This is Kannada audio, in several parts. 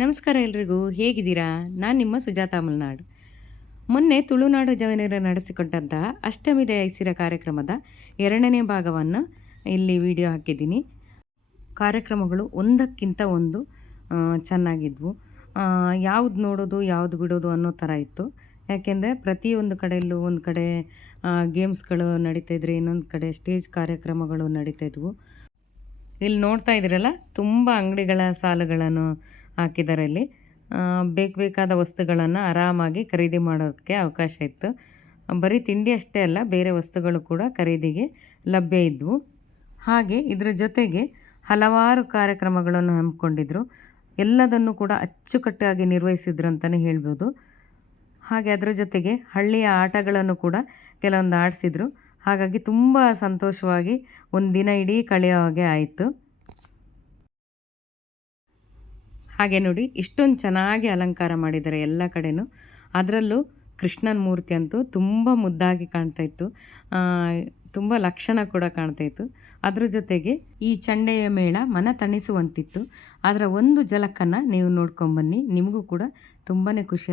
ನಮಸ್ಕಾರ ಎಲ್ರಿಗೂ, ಹೇಗಿದ್ದೀರಾ? ನಾನು ನಿಮ್ಮ ಸುಜಾತಾ ಮಲ್ನಾಡು. ಮೊನ್ನೆ ತುಳುನಾಡು ಜವನರ ನಡೆಸಿಕೊಂಡಂತಹ ಅಷ್ಟಮಿ ದಯಿಸಿರ ಕಾರ್ಯಕ್ರಮದ ಎರಡನೇ ಭಾಗವನ್ನು ಇಲ್ಲಿ ವಿಡಿಯೋ ಹಾಕಿದ್ದೀನಿ. ಕಾರ್ಯಕ್ರಮಗಳು ಒಂದಕ್ಕಿಂತ ಒಂದು ಚೆನ್ನಾಗಿದ್ವು. ಯಾವುದು ನೋಡೋದು, ಯಾವುದು ಬಿಡೋದು ಅನ್ನೋ ಥರ ಇತ್ತು. ಯಾಕೆಂದರೆ ಪ್ರತಿಯೊಂದು ಕಡೆಯಲ್ಲೂ ಒಂದು ಕಡೆ ಗೇಮ್ಸ್ಗಳು ನಡೀತಾ ಇದ್ರೆ ಇನ್ನೊಂದು ಕಡೆ ಸ್ಟೇಜ್ ಕಾರ್ಯಕ್ರಮಗಳು ನಡೀತಾ ಇದ್ವು. ಇಲ್ಲಿ ನೋಡ್ತಾ ಇದ್ದೀರಲ್ಲ, ತುಂಬ ಅಂಗಡಿಗಳ ಸಾಲುಗಳನ್ನು ಹಾಕಿದ್ದಾರೆ ಇಲ್ಲಿ ಬೇಕು ಬೇಕಾದ ವಸ್ತುಗಳನ್ನು ಆರಾಮಾಗಿ ಖರೀದಿ ಮಾಡೋದಕ್ಕೆ ಅವಕಾಶ ಇತ್ತು. ಬರೀ ತಿಂಡಿ ಅಷ್ಟೇ ಅಲ್ಲ, ಬೇರೆ ವಸ್ತುಗಳು ಕೂಡ ಖರೀದಿಗೆ ಲಭ್ಯ ಇದ್ವು. ಹಾಗೆ ಇದರ ಜೊತೆಗೆ ಹಲವಾರು ಕಾರ್ಯಕ್ರಮಗಳನ್ನು ಹಮ್ಮಿಕೊಂಡಿದ್ರು. ಎಲ್ಲದನ್ನು ಕೂಡ ಅಚ್ಚುಕಟ್ಟಾಗಿ ನಿರ್ವಹಿಸಿದ್ರು ಅಂತಲೇ ಹೇಳ್ಬೋದು. ಹಾಗೆ ಅದರ ಜೊತೆಗೆ ಹಳ್ಳಿಯ ಆಟಗಳನ್ನು ಕೂಡ ಕೆಲವೊಂದು ಆಡಿಸಿದ್ರು. ಹಾಗಾಗಿ ತುಂಬ ಸಂತೋಷವಾಗಿ ಒಂದು ದಿನ ಇಡೀ ಕಳೆಯೋ ಹಾಗೆ ಆಯಿತು. ಹಾಗೆ ನೋಡಿ, ಇಷ್ಟೊಂದು ಚೆನ್ನಾಗಿ ಅಲಂಕಾರ ಮಾಡಿದ್ದಾರೆ ಎಲ್ಲ ಕಡೆನೂ. ಅದರಲ್ಲೂ ಕೃಷ್ಣನ ಮೂರ್ತಿ ಅಂತೂ ತುಂಬ ಮುದ್ದಾಗಿ ಕಾಣ್ತಾ ಇತ್ತು. ತುಂಬ ಲಕ್ಷಣ ಕೂಡ ಕಾಣ್ತಾ ಇತ್ತು. ಅದ್ರ ಜೊತೆಗೆ ಈ ಚಂಡೆಯ ಮೇಳ ಮನ ತಣಿಸುವಂತಿತ್ತು. ಅದರ ಒಂದು ಜಲಕ್ಕನ್ನು ನೀವು ನೋಡ್ಕೊಂಬನ್ನಿ. ನಿಮಗೂ ಕೂಡ ತುಂಬಾ ಖುಷಿ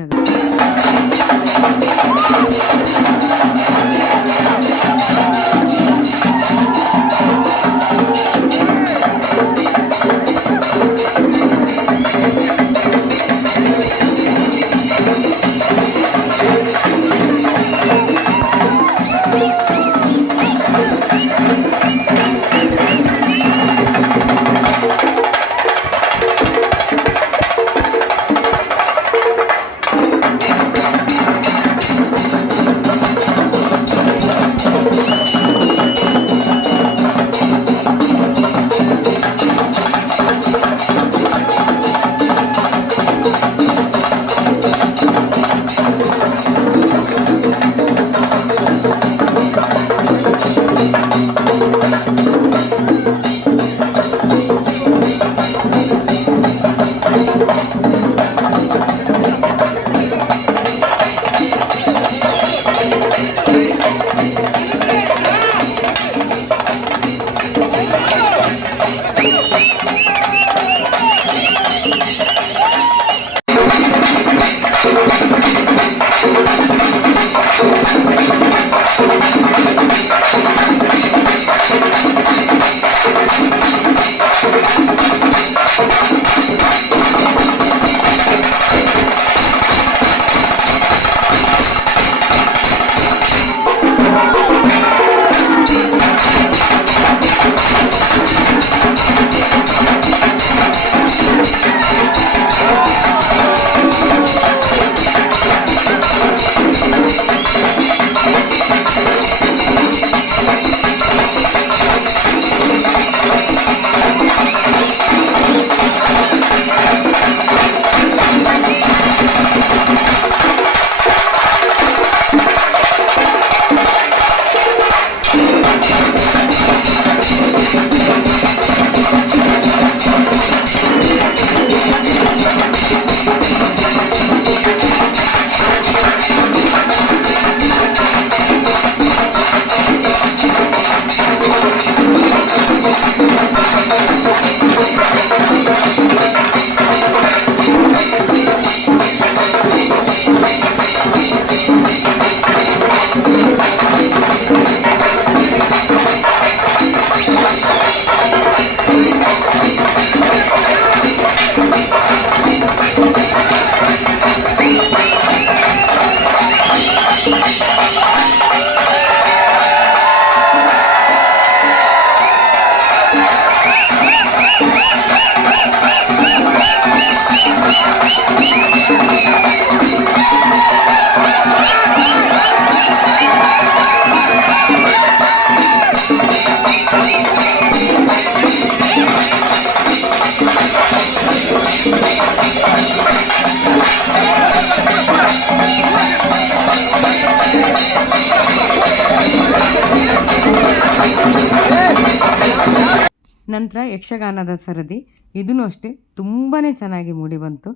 ನಂತರ ಯಕ್ಷಗಾನದ ಸರದಿ. ಇದೂ ಅಷ್ಟೇ ತುಂಬಾ ಚೆನ್ನಾಗಿ ಮೂಡಿ ಬಂತು.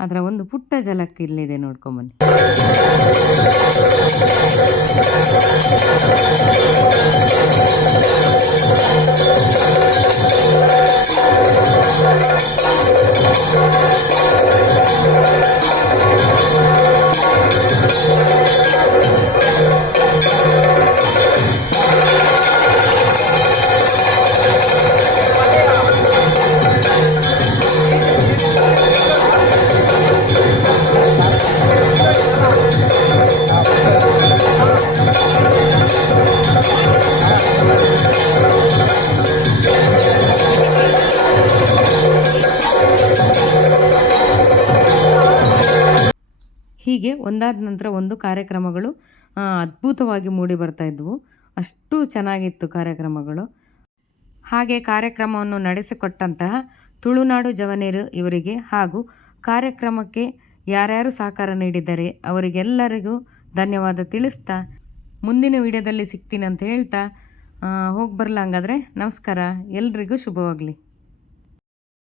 ಅದರ ಒಂದು ಪುಟ್ಟ ಜಲಕ್ಕೆ ಇಲ್ಲಿದೆ ನೋಡ್ಕೊಂಬನ್ನಿ. ಹೀಗೆ ಒಂದಾದ ನಂತರ ಒಂದು ಕಾರ್ಯಕ್ರಮಗಳು ಅದ್ಭುತವಾಗಿ ಮೂಡಿ ಬರ್ತಾ ಇದ್ವು. ಅಷ್ಟು ಚೆನ್ನಾಗಿತ್ತು ಕಾರ್ಯಕ್ರಮಗಳು. ಹಾಗೆ ಕಾರ್ಯಕ್ರಮವನ್ನು ನಡೆಸಿಕೊಟ್ಟಂತಹ ತುಳುನಾಡು ಜವನೇರು ಇವರಿಗೆ ಹಾಗೂ ಕಾರ್ಯಕ್ರಮಕ್ಕೆ ಯಾರ್ಯಾರು ಸಹಕಾರ ನೀಡಿದ್ದಾರೆ ಅವರಿಗೆಲ್ಲರಿಗೂ ಧನ್ಯವಾದ ತಿಳಿಸ್ತಾ ಮುಂದಿನ ವಿಡಿಯೋದಲ್ಲಿ ಸಿಗ್ತೀನಿ ಅಂತ ಹೇಳ್ತಾ ಹೋಗಿ ಬರಲ್ಲ ಹಂಗಾದರೆ? ನಮಸ್ಕಾರ. ಎಲ್ರಿಗೂ ಶುಭವಾಗಲಿ.